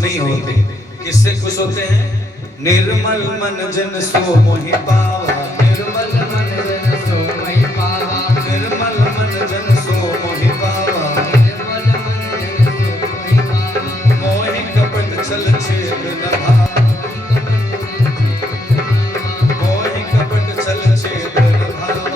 नहीं होते। किससे खुश होते हैं? निर्मल मन जन सो मोहि पावा, निर्मल मन जन सो मोहि पावा, निर्मल मन जन सो मोहि पावा, निर्मल मन जन सो मोहि पावा, मोहि कपट छल छेद न भावा, मोहि कपट छल छेद न भावा।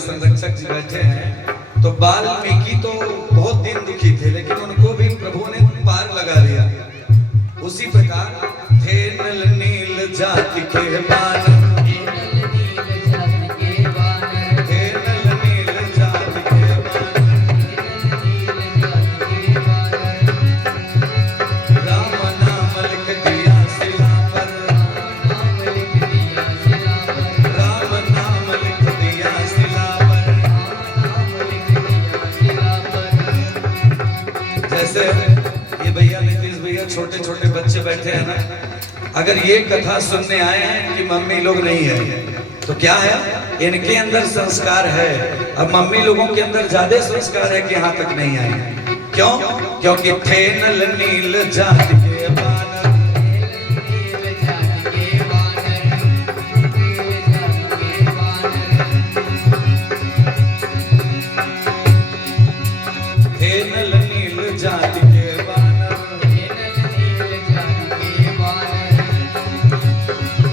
संरक्षक जी बैठे हैं तो वाल्मीकि तो बहुत दिन दुखी थे, लेकिन उनको भी प्रभु ने पार लगा दिया। उसी प्रकार थे नल नील जाति के बानर, थे नल नील जाति के बानर, राम नाम लिख दिया शिला पर, राम नाम लिख दिया शिला। जैसे ये भैया नीतीश भैया छोटे छोटे बच्चे बैठे हैं ना, अगर ये कथा सुनने आए हैं कि मम्मी लोग नहीं है तो क्या है, इनके अंदर संस्कार है। अब मम्मी लोगों के अंदर ज्यादा संस्कार है कि यहाँ तक नहीं आए। क्यों? क्योंकि थे नल नील जाति के बानर, थे नल नील जाति के बानर,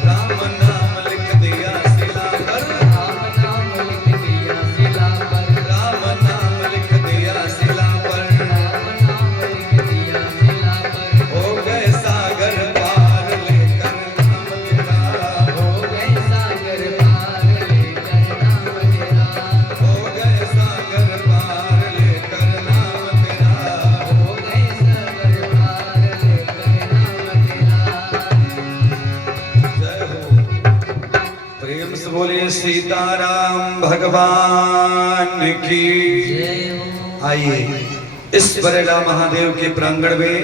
राम नाम लिख दिया शिला पर, राम नाम लिख दिया शिला पर, राम नाम लिख दिया शिला पर, हो गए सागर पार लेकर नाम तेरा, हो गए सागर पार लेकर नाम तेरा, हो गए सागर पार लेकर नाम तेरा, हो गए सागर पार लेकर नाम तेरा। जय हो। प्रेम से बोलिए सीताराम भगवान की जय हो। आइए इस बरेला महादेव के प्रांगण में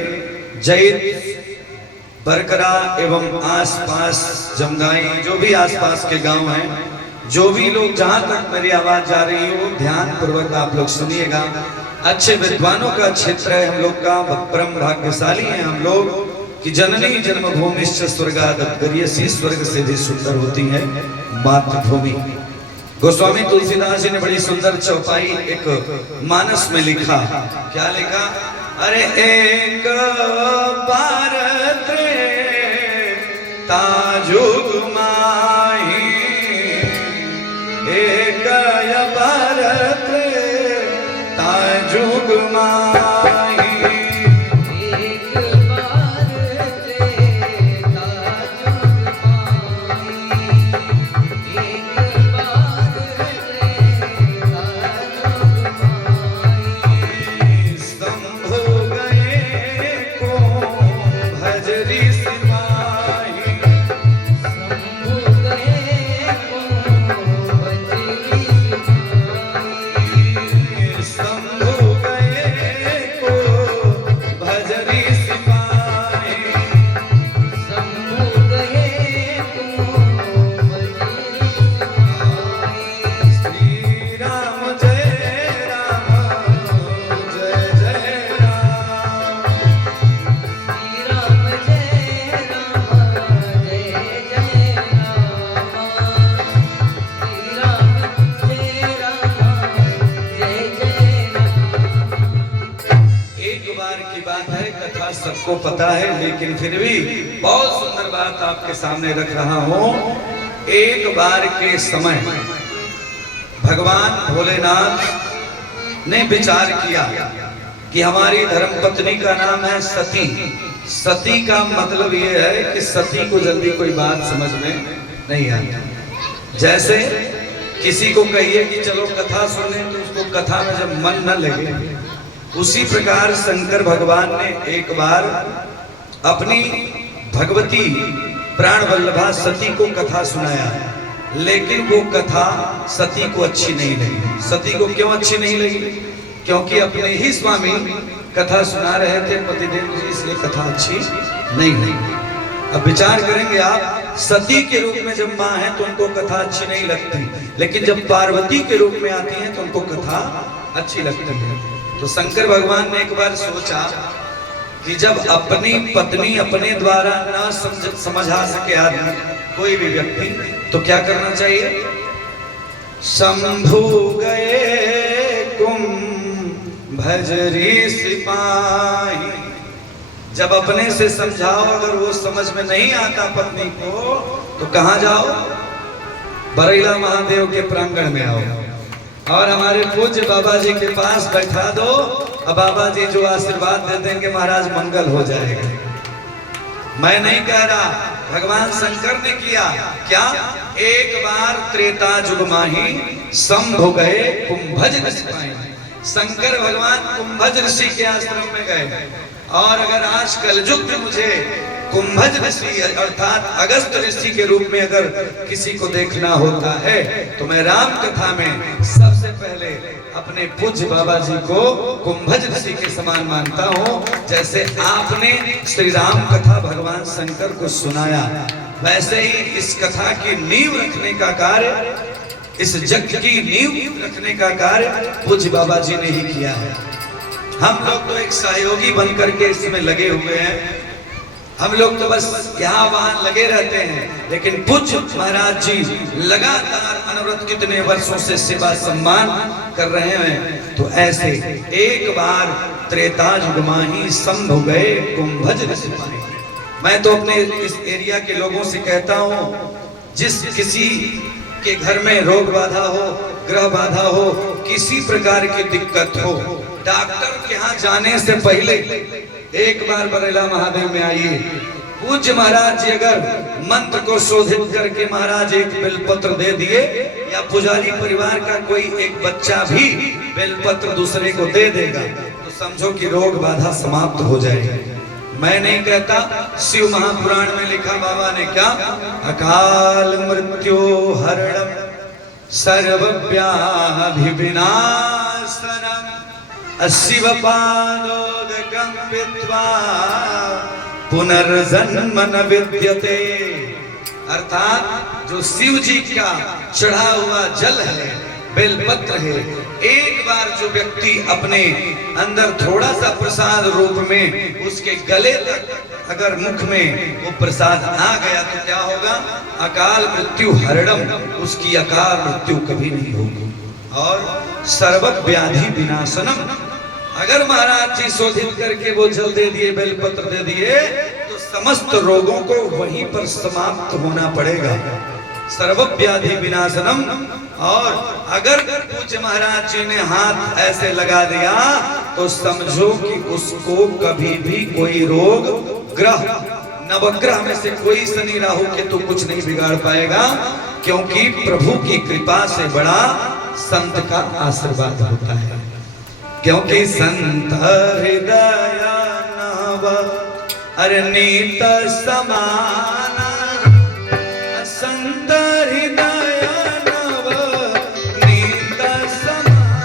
जैत बरकरा एवं आसपास जमगाई जो भी आसपास के गांव हैं, जो भी लोग जहां तक मेरी आवाज जा रही हो ध्यान पूर्वक आप लोग सुनिएगा। अच्छे विद्वानों का क्षेत्र है हम लोग का, परम भाग्यशाली हैं हम लोग कि जननी जन्मभूमिश्च स्वर्गादपि, स्वर्ग से भी सुंदर होती है मातृभूमि। गोस्वामी तुलसीदास जी ने बड़ी सुंदर चौपाई एक मानस में लिखा। क्या लिखा? अरे एक बार ताजुग माही, एक बार ताजुग माही, एक बार ताजुग माही, एक बार ताजुग माही, शंभु गए को भजरी सिपाही, शंभु गए को भजरी सिपाही, शंभु गए को भजरी सिपाही, शंभु गए को भजरी सिपाही। श्री राम जय राम, जय जय राम, श्री राम जय राम, जय जय राम, श्री राम जय राम, जय जय राम। एक बार की बात है, कथा सबको पता है, लेकिन फिर भी बहुत सुंदर बात आपके सामने रख रहा हूं। एक बार के समय भगवान भोलेनाथ ने विचार किया कि हमारी धर्मपत्नी का नाम है सती। सती का मतलब ये है कि सती को जल्दी कोई बात समझ में नहीं आती। जैसे किसी को कहिए कि चलो कथा सुने, तो उसको कथा में जब मन न लगे, उसी प्रकार शंकर भगवान ने एक बार अपनी भगवती प्राण वल्लभा सती को कथा सुनाया। लेकिन वो कथा सती को अच्छी नहीं लगी। सती को क्यों अच्छी नहीं लगी? क्योंकि अपने ही स्वामी कथा सुना रहे थे पतिदेव जी, इसलिए कथा अच्छी नहीं लगी। अब विचार करेंगे आप, सती के रूप में जब माँ है तो उनको कथा अच्छी नहीं लगती, लेकिन जब पार्वती के रूप में आती हैं तो उनको कथा अच्छी लगती है। तो शंकर भगवान ने एक बार सोचा कि जब अपनी पत्नी अपने द्वारा ना समझा सके आदमी, कोई भी व्यक्ति, तो क्या करना चाहिए? शंभु गए कुंभजरी सिपाही। जब अपने से समझाओ, अगर वो समझ में नहीं आता पत्नी को, तो कहाँ जाओ? बरैला महादेव के प्रांगण में आओ और हमारे पूज्य बाबा जी के पास बैठा दो। अब बाबा जी जो आशीर्वाद दे देंगे महाराज, मंगल हो जाएगा। मैं नहीं कह रहा, भगवान शंकर ने किया क्या? एक बार त्रेता युग माही शंभु गए कुंभज ऋषि। शंकर भगवान कुंभज ऋषि के आश्रम में गए, और अगर आज कलयुग में मुझे कुंभज ऋषि अर्थात अगस्त ऋषि के रूप में अगर किसी को देखना होता है, तो मैं राम कथा में सबसे पहले अपने पूज्य बाबा जी को कुंभज ऋषि के समान मानता हूँ। जैसे आपने श्री राम कथा भगवान शंकर को सुनाया, वैसे ही इस कथा की नींव रखने का कार्य, इस यज्ञ की नींव रखने का कार्य पूज्य बाबा जी ने ही किया है। हम लोग तो एक सहयोगी बनकर के इसमें लगे हुए हैं। हम लोग तो बस यहाँ वहां लगे रहते हैं, लेकिन पूज्य महाराज जी लगातार अनवरत कितने वर्षों से सेवा सम्मान कर रहे हैं। तो ऐसे एक बार त्रेता युग माही शंभु गए कुंभज ऋषि। मैं तो अपने इस एरिया के लोगों से कहता हूँ, जिस किसी के घर में रोग बाधा हो, ग्रह बाधा हो, किसी प्रकार की दिक्कत हो, डॉक्टर के यहाँ जाने से पहले एक बार बरैला महादेव में आइए। पूज्य महाराज जी अगर मंत्र को शोधित करके महाराज एक बेलपत्र दे दिए, या पुजारी परिवार का कोई एक बच्चा भी बेलपत्र दूसरे को दे देगा, तो समझो कि रोग बाधा समाप्त हो जाएगी। मैं नहीं कहता, शिव महापुराण में लिखा बाबा ने क्या? अकाल मृत्यु हरणम सर्व व्याधि विनाशनम शिव पादोदकं विद्वा पुनर्जन्म न विद्यते। अर्थात जो शिव जी का चढ़ा हुआ जल है, बेलपत्र है, एक बार जो व्यक्ति अपने अंदर थोड़ा सा प्रसाद रूप में उसके गले तक अगर मुख में वो प्रसाद आ गया, तो क्या होगा? अकाल मृत्यु हरणम, उसकी अकाल मृत्यु कभी नहीं होगी। और सर्व व्याधि विनाशनम, अगर महाराज जी शोधित करके वो जल दे दिए, बेलपत्र दे दिए, तो समस्त रोगों को वहीं पर समाप्त होना पड़ेगा। सर्व व्याधि विनाशनम। और अगर पूज्य महाराज जी ने हाथ ऐसे लगा दिया, तो समझो कि उसको कभी भी कोई रोग, ग्रह, नवग्रह में से कोई शनि राहु केतु कुछ नहीं बिगाड़ पाएगा, क्योंकि प्रभु की कृपा से बड़ा संत का आशीर्वाद होता है। क्योंकि संत हृदय नव अरनीत समान, संत हृदय नव नीत समान,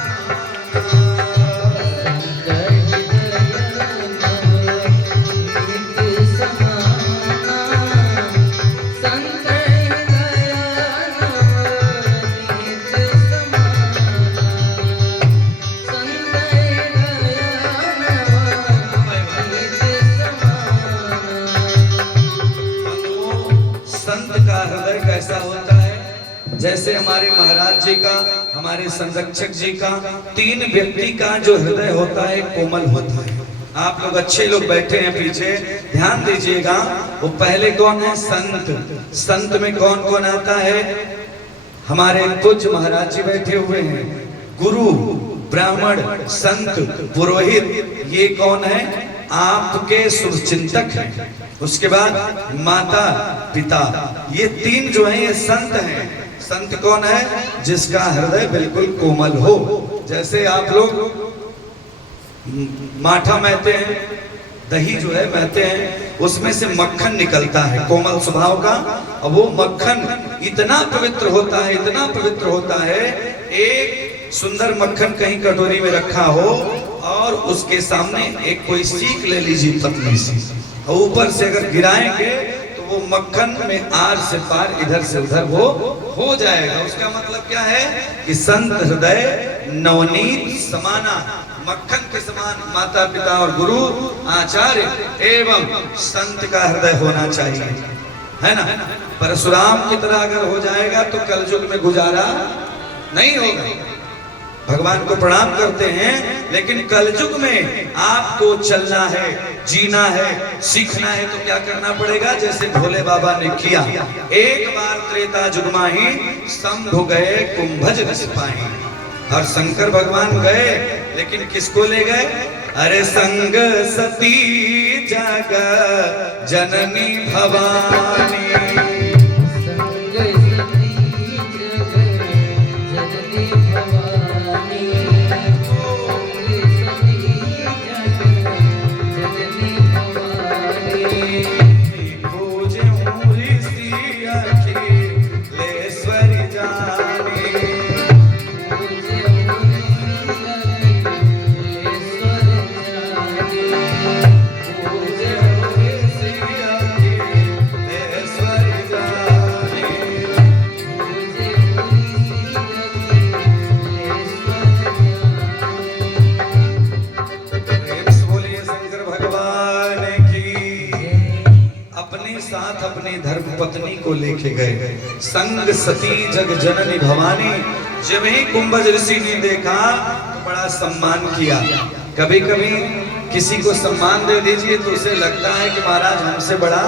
संत हृदय कैसा होता है? जैसे हमारे महाराज जी का, हमारे संरक्षक जी का, तीन व्यक्ति का जो हृदय होता है कोमल होता है। आप लोग अच्छे लोग बैठे हैं पीछे, ध्यान दीजिएगा। वो पहले कौन है? संत। संत में कौन कौन आता है? हमारे पूज्य महाराज जी बैठे हुए हैं। गुरु, ब्राह्मण, संत, पुरोहित, ये कौन है? आपके शुभचिंतक हैं। उसके बाद माता, पिता, ये तीन जो है ये संत हैं। संत कौन है? जिसका हृदय बिल्कुल कोमल हो। जैसे आप लोग माठा महते हैं, दही जो है बहते हैं, उसमें से मक्खन निकलता है कोमल स्वभाव का, और वो मक्खन इतना पवित्र होता है, इतना पवित्र होता है। एक सुंदर मक्खन कहीं कटोरी में रखा हो और उसके सामने एक कोई सीख ले लीजिए पतली सी, और ऊपर से अगर गिराएंगे तो वो मक्खन में आर से पार, इधर से उधर वो हो जाएगा। उसका मतलब क्या है कि संत हृदय नवनीत समाना, मक्खन के समान माता पिता और गुरु आचार्य एवं संत का हृदय होना चाहिए, है ना। परशुराम की तरह अगर हो जाएगा तो कलयुग में गुजारा नहीं होगा। भगवान को प्रणाम करते हैं, लेकिन कलयुग में आपको चलना है, जीना है, सीखना है तो क्या करना पड़ेगा? जैसे भोले बाबा ने किया। एक बार त्रेता जुग माही शंभु गए कुंभज न सिपाही। और शंकर भगवान गए, लेकिन किसको ले गए? अरे संग सती जग जननी भवानी, धर्मपत्नी को लेके गए। संग सती जग जननी भवानी। जब ही कुंभज ऋषि ने देखा तो बड़ा सम्मान किया। कभी कभी किसी को सम्मान दे दीजिए तो उसे लगता है कि महाराज हमसे बड़ा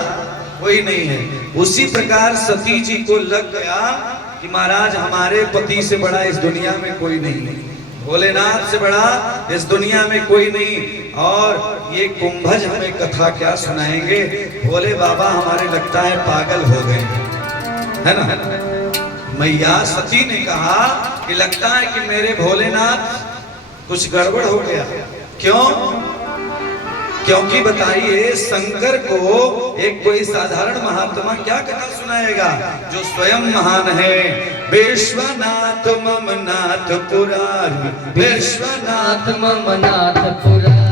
कोई नहीं है। उसी प्रकार सती जी को लग गया कि महाराज हमारे पति से बड़ा इस दुनिया में कोई नहीं है, भोलेनाथ से बड़ा इस दुनिया में कोई नहीं। और ये कुंभज हमें कथा क्या सुनाएंगे? भोले बाबा हमारे लगता है पागल हो गए, है ना। मैया सती ने कहा कि लगता है कि मेरे भोलेनाथ कुछ गड़बड़ हो गया। क्यों? क्योंकि बताइए शंकर को एक कोई साधारण महात्मा क्या कथा सुनाएगा जो स्वयं महान है। विश्वनाथ मम नाथ पुरारी, विश्वनाथ मम नाथ पुरारी,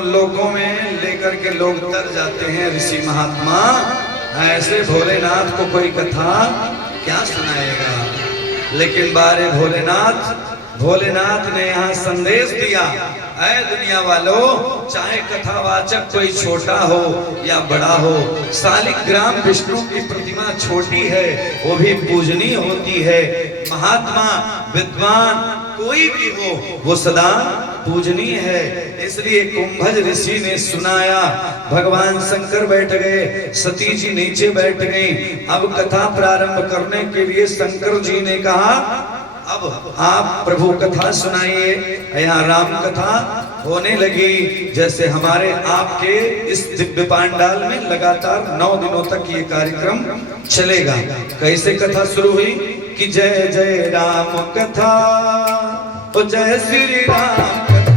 लोगों में लेकर के लोग तर जाते हैं ऋषि महात्मा। ऐसे भोलेनाथ को कोई कथा क्या सुनाएगा? लेकिन बारे भोलेनाथ, भोलेनाथ ने यहाँ संदेश दिया, ऐ दुनिया वालों, चाहे कथावाचक कोई छोटा हो या बड़ा हो, शालिग्राम विष्णु की प्रतिमा छोटी है वो भी पूजनीय होती है। महात्मा विद्वान कोई भी हो वो सदा पूजनीय है। इसलिए कुंभज ऋषि ने सुनाया। भगवान शंकर बैठ गए, सती जी नीचे बैठ गई। अब कथा प्रारंभ करने के लिए शंकर जी ने कहा अब आप प्रभु कथा सुनाइए। यहाँ राम कथा होने लगी। जैसे हमारे आपके इस दिव्य पांडाल में लगातार 9 दिनों तक ये कार्यक्रम चलेगा। कैसे कथा शुरू हुई कि जय जय राम कथा, ओ जय श्री राम कथा,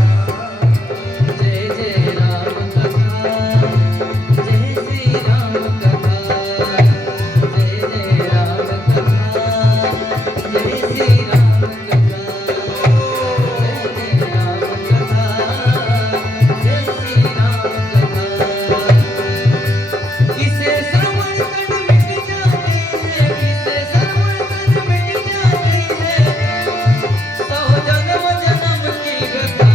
जय जय राम कथा, जय श्री राम कथा, जय जय राम कथा, जय श्री राम कथा, जय जय राम कथा, जय श्री राम कथा। किसे श्रवण कर मिट जाती है, किसे श्रवण कर मिट जाती है, सौ जन्म जन्म की कथा।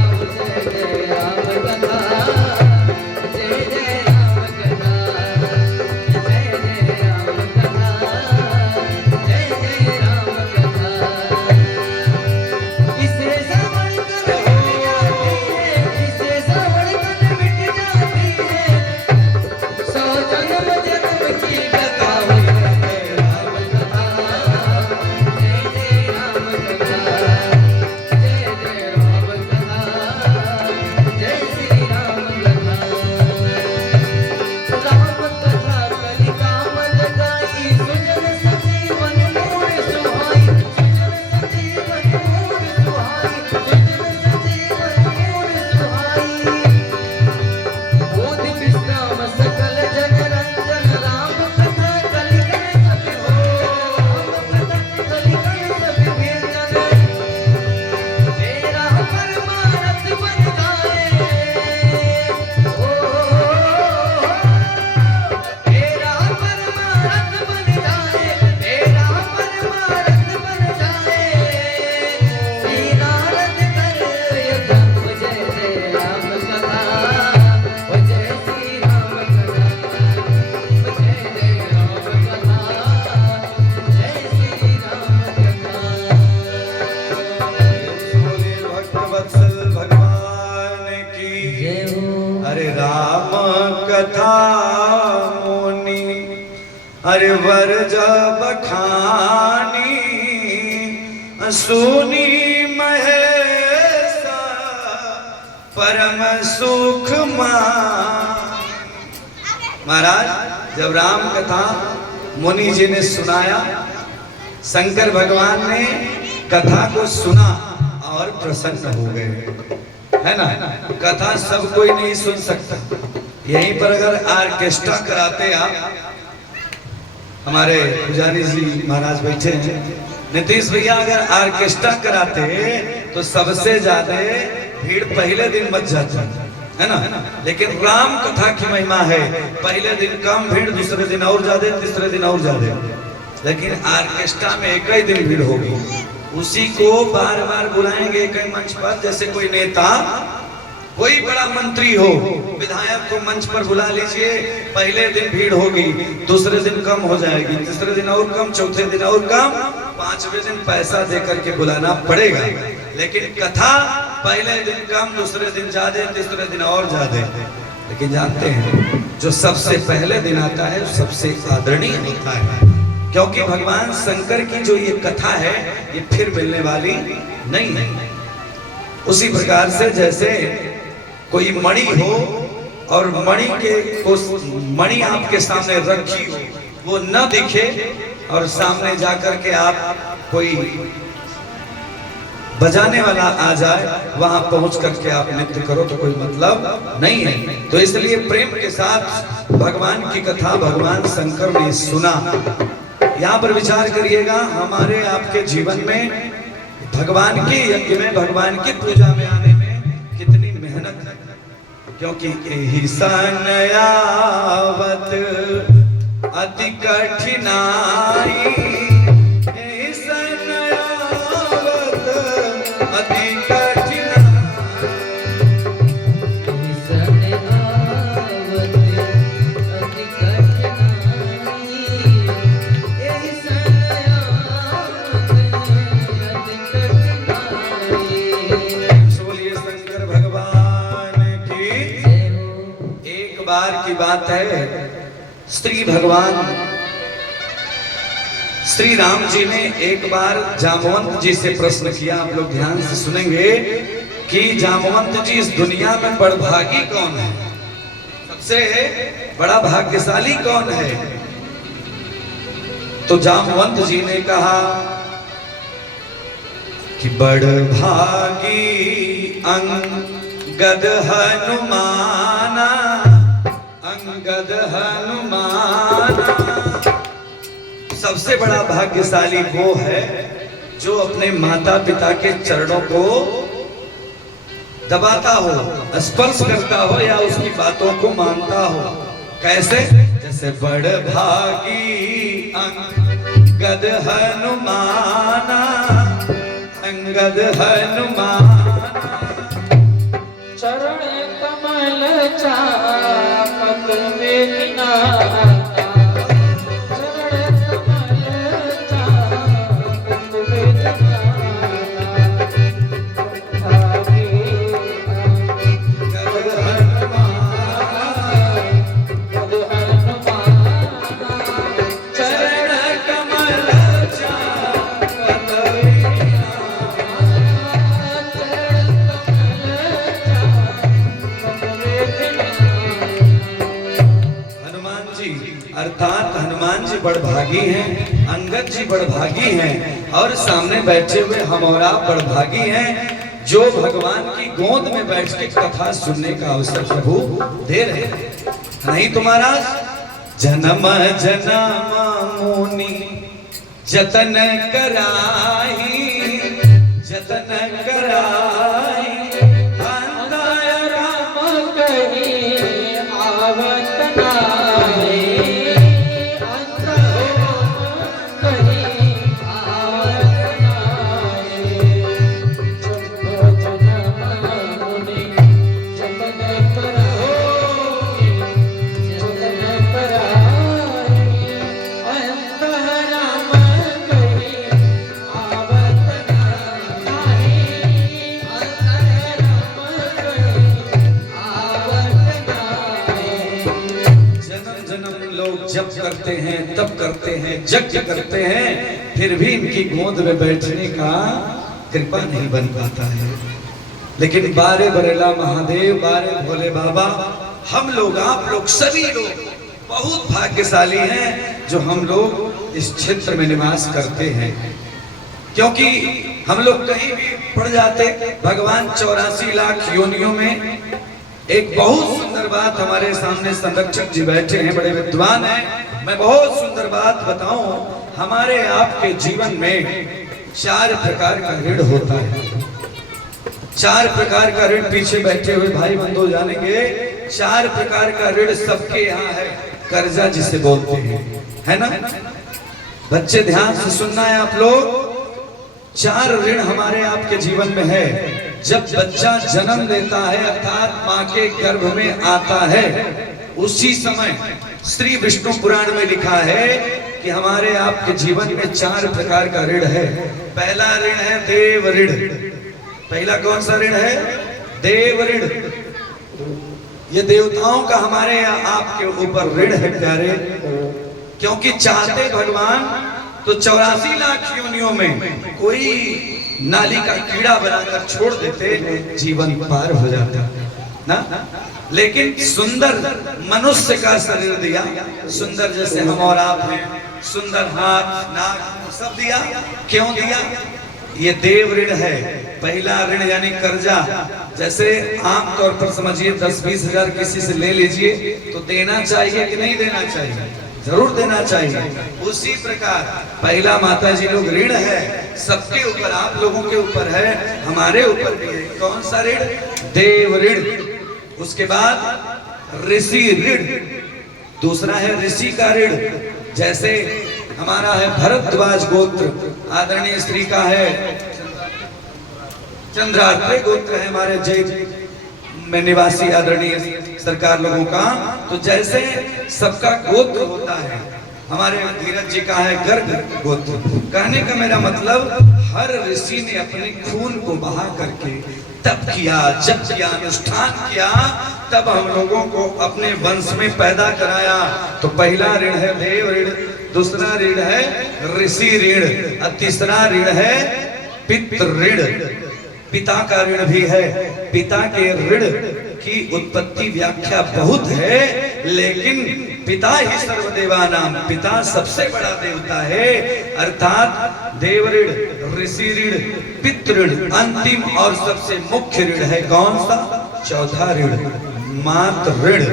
अरे राम कथा मुनि अरे वर जब खानी सुनी महेशा परम सुख महाराज जब राम कथा मुनि जी ने सुनाया, शंकर भगवान ने कथा को सुना और प्रसन्न हो गए, है ना। कथा सब कोई नहीं सुन सकता। यहीं पर अगर ऑर्केस्ट्रा कराते आप, हमारे पुजारी जी महाराज बैठे हैं, नीतीश भैया अगर ऑर्केस्ट्रा कराते तो सबसे ज्यादा भीड़ पहले दिन मच जाती, है ना। लेकिन राम कथा की महिमा है, पहले दिन कम भीड़, दूसरे दिन और ज्यादा, तीसरे दिन और ज्यादा। लेकिन ऑर्केस्ट्रा में एक ही दिन भीड़ होगी, उसी को बार बार बुलाएंगे एक ही मंच पर। जैसे कोई नेता, कोई बड़ा मंत्री हो, विधायक को मंच पर बुला लीजिए, पहले दिन भीड़ होगी, दूसरे दिन कम हो जाएगी, तीसरे दिन और कम, चौथे दिन और कम, पांचवें दिन पैसा देकर के बुलाना पड़ेगा। लेकिन कथा पहले दिन कम, दूसरे दिन ज्यादा, तीसरे दिन और ज्यादा। लेकिन जानते हैं जो सबसे पहले दिन आता है सबसे आदरणीय होता है, क्योंकि भगवान शंकर की जो ये कथा है ये फिर मिलने वाली नहीं है। उसी प्रकार से जैसे कोई मणि हो और मणि आपके सामने रखी हो, वो न दिखे और सामने जाकर के आप कोई बजाने वाला आ जाए, वहां पहुंच करके आप नृत्य करो तो कोई मतलब नहीं है। तो इसलिए प्रेम के साथ भगवान की कथा भगवान शंकर ने सुना। यहाँ पर विचार करिएगा, हमारे आपके जीवन में भगवान के यज्ञ में, भगवान की पूजा में आने में कितनी मेहनत है, क्योंकि यही सनयावत अति कठिनाई, यही सनयावत अति की बात है। श्री भगवान श्री राम जी ने एक बार जामवंत जी से प्रश्न किया, आप लोग ध्यान से सुनेंगे कि जामवंत जी इस दुनिया में बड़भागी कौन है, सबसे बड़ा भाग्यशाली कौन है। तो जामवंत जी ने कहा कि बड़भागी अंगद हनुमाना, अंगद हनुमाना। सबसे बड़ा भाग्यशाली वो है जो अपने माता पिता के चरणों को दबाता हो, स्पर्श करता हो या उसकी बातों को मानता हो। कैसे? जैसे बड़भागी अंगद हनुमाना, अंगद हनुमाना। चरण कमल चापत में किनारा, चरण कमल चापत में अर्थात हनुमान जी बड़भागी हैं, अंगद जी बड़भागी हैं और सामने बैठे हुए हमारा बड़भागी हैं जो भगवान की गोद में बैठ के कथा सुनने का अवसर प्रभु दे रहे हैं। नहीं तो महाराज, जन्म जन्म मुनि जतन कराई, जतन कराई, अंतय राम कही आवत नाई। जप करते हैं, तप करते हैं, यज्ञ करते हैं, फिर भी इनकी गोद में बैठने का कृपा नहीं बन पाता है। लेकिन बारे बरेला महादेव, बारे भोले बाबा, हम लोग, आप लोग, सभी लोग बहुत भाग्यशाली हैं जो हम लोग इस क्षेत्र में निवास करते हैं। क्योंकि हम लोग कहीं भी पड़ जाते, भगवान 84 लाख योनियों में एक बहुत सुंदर बात हमारे सामने संरक्षक जी बैठे हैं, बड़े विद्वान हैं। मैं बहुत सुंदर बात बताऊं, हमारे आपके जीवन में 4 प्रकार का ऋण होता है। 4 प्रकार का ऋण, पीछे बैठे हुए भाई बंधु जानेंगे, 4 प्रकार का ऋण सबके यहाँ है। कर्जा जिसे बोलते हैं, है ना बच्चे? ध्यान से सुनना है आप लोग। 4 ऋण हमारे आपके जीवन में है। जब बच्चा जन्म लेता है, अर्थात माँ के गर्भ में आता है, उसी समय श्री विष्णु पुराण में लिखा है कि हमारे आपके जीवन में 4 प्रकार का ऋण है। पहला ऋण है देव ऋण। पहला कौन सा ऋण है? देव ऋण। ये देवताओं का हमारे आपके ऊपर ऋण है प्यारे। क्योंकि चाहते भगवान तो 84 लाख योनियों में कोई नाली का कीड़ा बनाकर छोड़ देते, जीवन पार हो जाता ना। लेकिन सुंदर मनुष्य का शरीर दिया, सुंदर जैसे हम और आप हैं, सुंदर हाथ, नाक सब दिया। क्यों दिया? ये देव ऋण है। पहला ऋण यानी कर्जा। जैसे आमतौर पर समझिए 10-20 हजार किसी से ले लीजिए तो देना चाहिए कि नहीं देना चाहिए? जरूर देना चाहिए। उसी प्रकार पहला माता जी लोग ऋण है, सबके ऊपर, आप लोगों के ऊपर है, हमारे ऊपर भी है। कौन सा ऋण? देव ऋण। उसके बाद ऋषि ऋण, दूसरा है ऋषि का ऋण। जैसे हमारा है भरद्वाज गोत्र, आदरणीय श्री का है चंद्रार्थ गोत्र है हमारे जय में निवासी आदरणीय सरकार लोगों का। तो जैसे सबका गोत्र होता है, हमारे धीरज जी का है गर्ग गोत्र। कहने का मेरा मतलब, हर ऋषि ने अपने खून को बहा करके तप किया, जप किया, अनुष्ठान किया, तब हम लोगों को अपने वंश में पैदा कराया। तो पहला ऋण है देव ऋण, दूसरा ऋण है ऋषि ऋण, और तीसरा ऋण है पितृ ऋण। पिता का ऋण भी है। पिता के ऋण की उत्पत्ति व्याख्या बहुत है, लेकिन पिता ही सर्वदेवानाम, पिता सबसे बड़ा देवता है। अर्थात देव ऋण, ऋषि ऋण, पितृ ऋण, अंतिम और सबसे मुख्य ऋण है कौन सा? चौथा ऋण मातृ ऋण।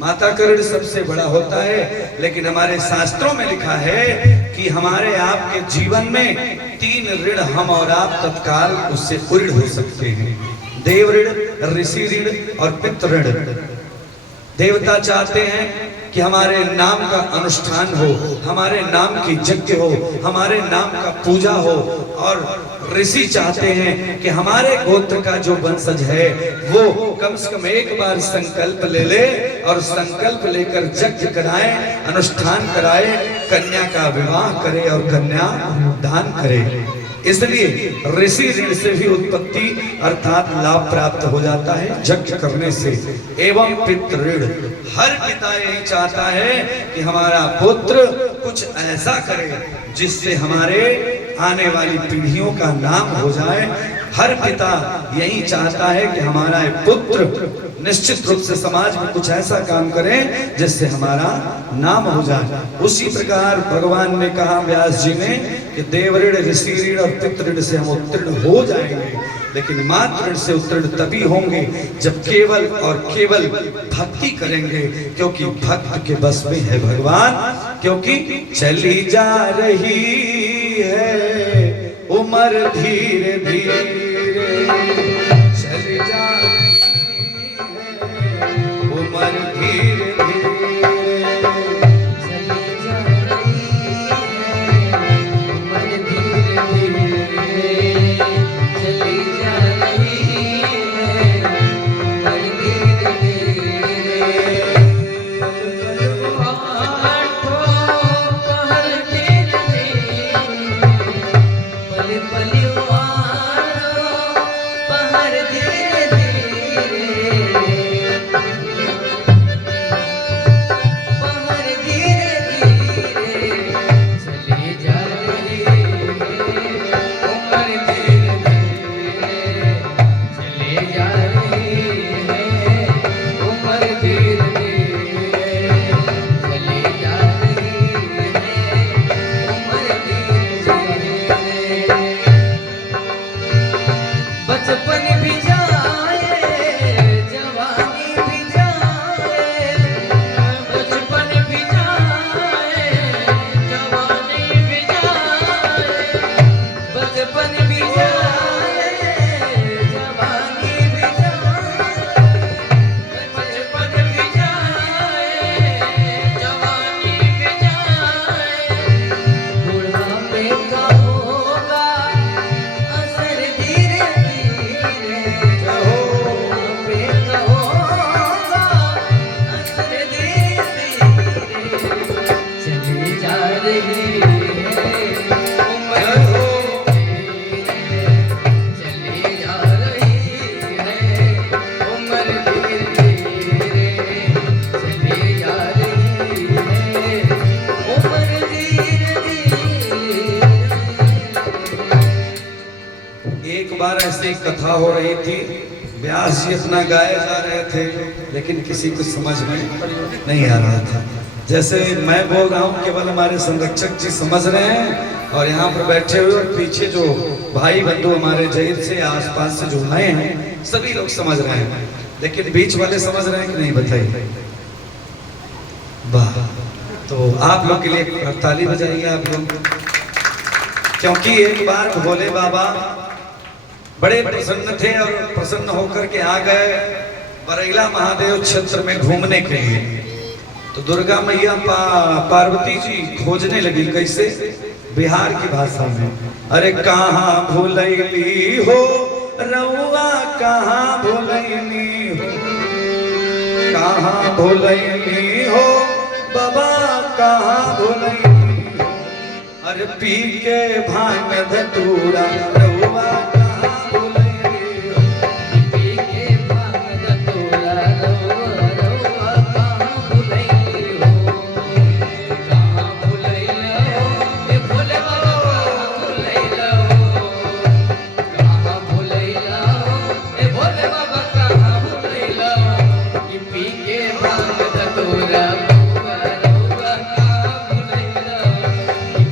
माता का ऋण सबसे बड़ा होता है, लेकिन हमारे शास्त्रों में लिखा है कि हमारे आपके जीवन में 3 ऋण हम और आप तत्काल उससे पूर्ण हो सकते हैं। देव ऋण, ऋषि ऋण और पितृ ऋण। देवता चाहते हैं कि हमारे नाम का अनुष्ठान हो, हमारे नाम की यज्ञ हो, हमारे नाम का पूजा हो। और ऋषि चाहते हैं कि हमारे गोत्र का जो वंशज है वो कम से कम एक बार संकल्प ले ले, और संकल्प लेकर यज्ञ कराए, अनुष्ठान कराए, कन्या का विवाह करे और कन्या दान करे। इसलिए ऋषि ऋण से भी उत्पत्ति अर्थात लाभ प्राप्त हो जाता है यज्ञ करने से। एवं पितृ ऋण, हर पिता यही चाहता है कि हमारा पुत्र कुछ ऐसा करे जिससे हमारे आने वाली पीढ़ियों का नाम हो जाए। हर पिता यही चाहता है कि हमारा पुत्र निश्चित रूप से समाज में कुछ ऐसा काम करे जिससे हमारा नाम हो जाए। उसी प्रकार भगवान ने कहा व्यास जी ने कि देव ऋण, ऋषि ऋण और पितृ ऋण से हम उत्तीर्ण हो जाएंगे, लेकिन मातृ ऋण से उत्तीर्ण तभी होंगे जब केवल और केवल भक्ति करेंगे, क्योंकि भक्त के बस में है भगवान। क्योंकि चली जा रही है उम्र धीरे धीरे, चली जा रही है उम्र धीरे धीरे, चली जा रही है उम्र धीरे धीरे, चली जा रही है उम्र धीरे धीरे। पल पल वालो पहर धीरे धीरे, से एक कथा हो रही थी, व्यास जी अपना गाए जा रहे थे, लेकिन किसी को समझ में नहीं आ रहा था। जैसे मैं बोल रहा हूँ केवल हमारे संरक्षक जी समझ रहे हैं, और यहाँ पर बैठे हुए और पीछे जो भाई बंधु हमारे जैन से आसपास से जो आए हैं सभी लोग समझ रहे हैं, लेकिन बीच वाले समझ रहे हैं कि नहीं बताइए। वाह, तो आप लोग के लिए ताली बजाइए आप लोग, क्योंकि एक बार भोले बाबा बड़े प्रसन्न थे और प्रसन्न होकर के आ गए बरैला महादेव क्षेत्र में घूमने के लिए। तो दुर्गा मैया पार्वती जी खोजने लगी, कैसे? बिहार की भाषा में, अरे कहाँ भूलैली हो रउआ, कहाँ भूलैली हो, कहाँ भूलैली हो बाबा, कहाँ भूलैली हो, अरे पी के भांग धतूरा रउआ कहाँ भूलैली हो, पी के भांग धतूरा रउआ कहाँ भूलैली हो, कहाँ भूलैली हो, ए भोले बाबा कहाँ भूलैली हो, कहाँ भूलैली हो, ए भोले बाबा कहाँ भूलैली हो, पी के भांग धतूरा रउआ कहाँ भूलैली हो,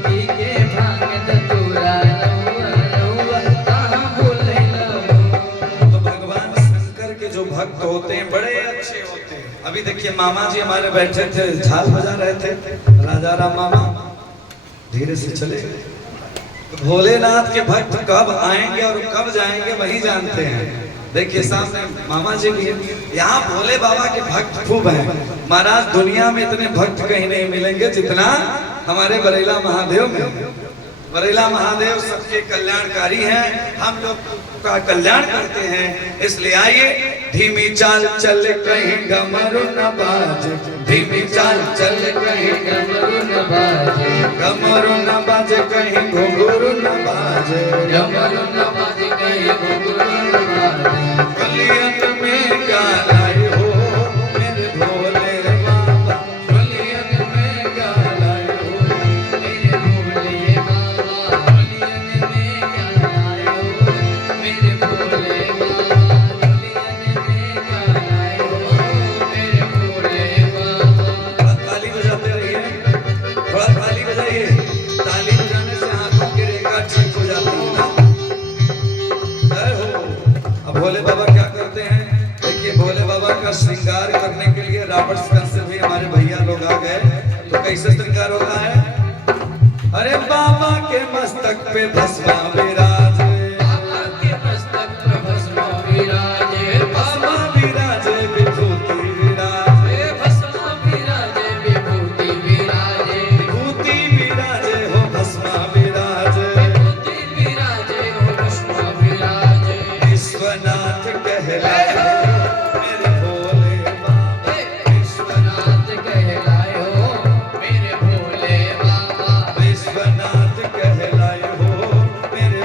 पी के भांग धतूरा रउआ कहाँ भूलैली हो। तो भगवान शंकर के जो भक्त होते हैं बड़े अच्छे होते हैं। अभी देखिए मामा जी हमारे बैठे थे, झाल बजा रहे थे, राजा राम मामा धीरे से चले। तो भोलेनाथ के भक्त कब आएंगे और कब जाएंगे वही जानते हैं। देखिए सामने मामा जी भी, यहाँ भोले बाबा के भक्त खूब हैं महाराज। दुनिया में इतने भक्त कहीं नहीं मिलेंगे जितना हमारे बरैला महादेव में। बरैला महादेव सबके कल्याणकारी हैं, हम लोग का कल्याण करते हैं। इसलिए आइए, धीमी चाल चल कहीं गमरू न बाजे, धीमी चाल चल कहीं गमरू न बाजे, गमरू न बाजे, कहीं घुंघरू न बाजे, गमरू न बाजे कहीं घुंघरू न बाजे। बलियन में क्या लाए हो मेरे भोले बाबा, बलियन में क्या लाए हो मेरे भोले बाबा, बलियन में क्या लाए हो, मेरे भोले बाबा, बलियन में क्या लाए हो, मेरे भोले बाबा। थोड़ा ताली बजाते रहिए, थोड़ा ताली बजाइए। ताली बजाने से हाथों की रेखा ठीक हो जाती है ना। जय हो। अब भोले बाबा क्या करते हैं? देखिए भोले बाबा का श्रृंगार करने के लिए रॉबर्ट्सगंज से भी हमारे भैया लोग आ गए। तो कैसे श्रृंगार होता है? अरे बाबा के मस्तक पे भस्मा विराजे, बाबा के मस्तक पर भस्म विराजे, बाबा विराजे विभूति विराजे, भस्म विराजे, विभूति विराजे, विभूति विराजे हो भस्मा विराजे, विभूति विराजे हो भस्म विराजे। विश्वनाथ कहलाए हो मेरे भोले बाबा, विश्वनाथ कहलाए हो मेरे भोले बाबा, विश्वनाथ कहलाए हो मेरे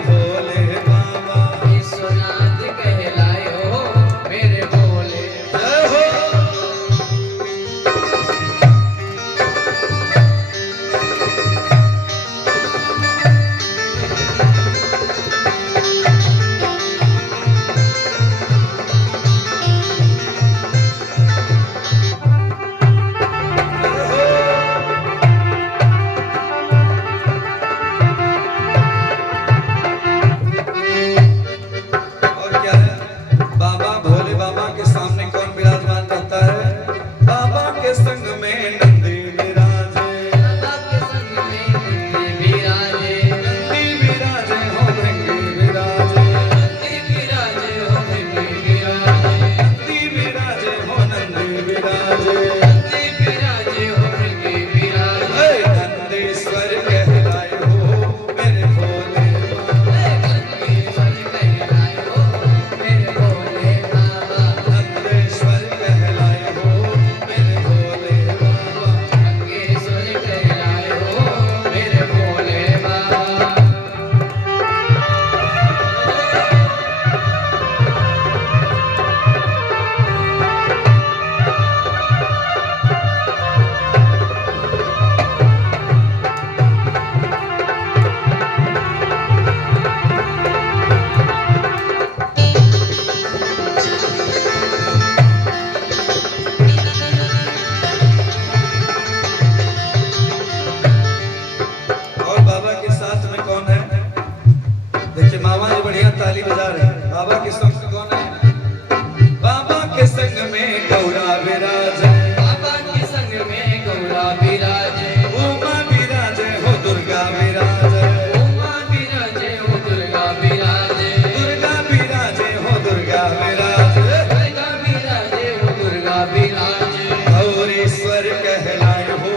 विराजे, बाबा के संग में गौरा विराजे, उमा विराजे हो दुर्गा विराजे, उमा विराजे हो दुर्गा विराजे, दुर्गा विराजे हो दुर्गा विराजे, दुर्गा विराजे हो दुर्गा विराजे, और ईश्वर कहलाए हो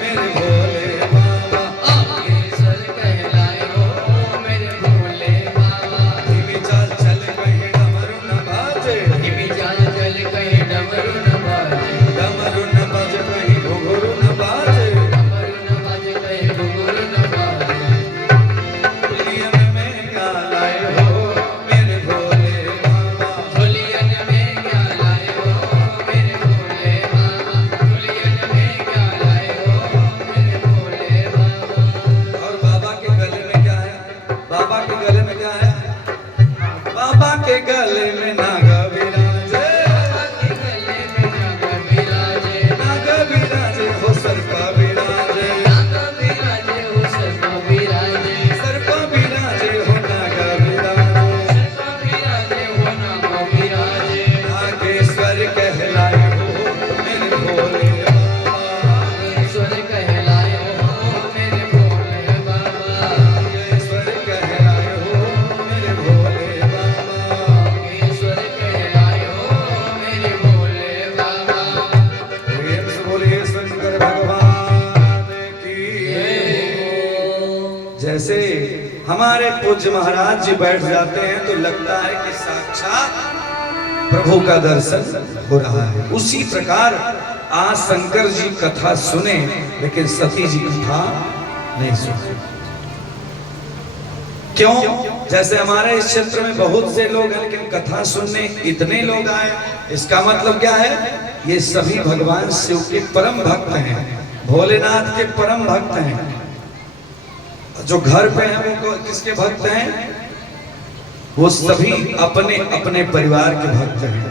मेरे भोले बाबा, आकेश्वर कहलाए हो मेरे भोले बाबा, धीमी चाल चल कहीं डमरू न बाजे, धीमी चाल चल कहीं डमरू न बाजे, डमरू न बाजे कहीं घुंघरू न बाजे, डमरू न बाजे कहीं घुंघरू न बाजे, दुनिया में क्या लाए हो मेरे भोले बाबा, दुल्हन में क्या लाए हो मेरे भोले बाबा, दुल्हन में क्या लाए हो मेरे भोले बाबा। और बाबा के गले में क्या है? बाबा के गले में क्या है? बाबा के गले में नाग विराजे, बाबा के गले में नाग विराजे, नाग विराजे हो सर्प विराजे, नाग विराजे हो सर्प विराजे, सर्प विराजे हो नाग विराजे, सर्प विराजे हो नाग विराजे, नागेश्वर कहलाए हो मेरे भोले बाबा, ईश्वर कहलाए हो मेरे भोले बाबा, नागेश्वर कहलाए हो मेरे भोले बाबा, ईश्वर कहलाए हो मेरे भोले बाबा। प्रेम से बोलिए शंकर भगवान की। जैसे हमारे पूज्य महाराज जी बैठ जाते हैं तो लगता है कि साक्षात प्रभु का दर्शन हो रहा है। उसी प्रकार आज शंकर जी कथा सुने लेकिन सती जी कथा नहीं सुने। क्यों? जैसे हमारे इस क्षेत्र में बहुत से लोग हैं लेकिन कथा सुनने इतने लोग आए, इसका मतलब क्या है? ये सभी भगवान शिव के परम भक्त हैं, भोलेनाथ के परम भक्त हैं। जो घर पे हैं वो किसके भक्त हैं? वो सभी अपने अपने परिवार के भक्त हैं।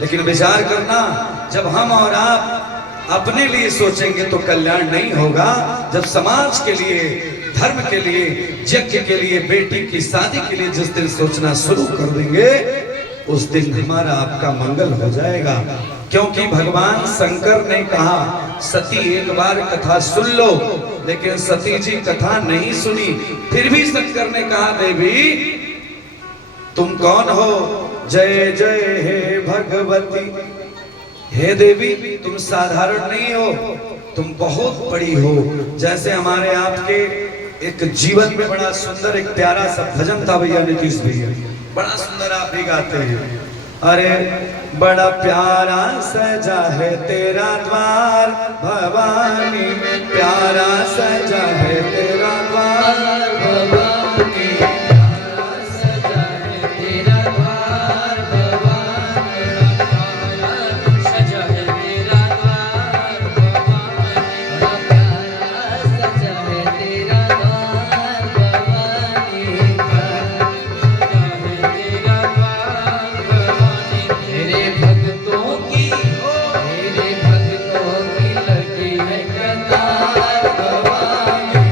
लेकिन विचार करना, जब हम और आप अपने लिए सोचेंगे तो कल्याण नहीं होगा। जब समाज के लिए, धर्म के लिए, यज्ञ के लिए, बेटी की शादी के लिए जिस दिन सोचना शुरू कर देंगे उस दिन हमारा आपका मंगल हो जाएगा। क्योंकि भगवान शंकर ने कहा सती एक बार कथा सुन लो, लेकिन सती जी कथा नहीं सुनी। फिर भी शंकर ने कहा देवी तुम कौन हो? जय जय हे भगवती। हे देवी तुम साधारण नहीं हो, तुम बहुत बड़ी हो। जैसे हमारे आपके एक जीवन में बड़ा सुंदर एक प्यारा सा भजन था भैया नीतीश भैया, बड़ा सुंदर आप भी गाते हैं। अरे बड़ा प्यारा सजा है तेरा द्वार भवानी, प्यारा सजा है तेरा द्वार भवानी, प्यारा सजा है तेरा द्वार भवानी, प्यारा सजा है तेरा द्वार भवानी, प्यारा सजा है तेरा द्वार भवानी, प्यारा सजा है तेरा द्वार भवानी। तेरे भक्तों की लगी है कतार भवानी,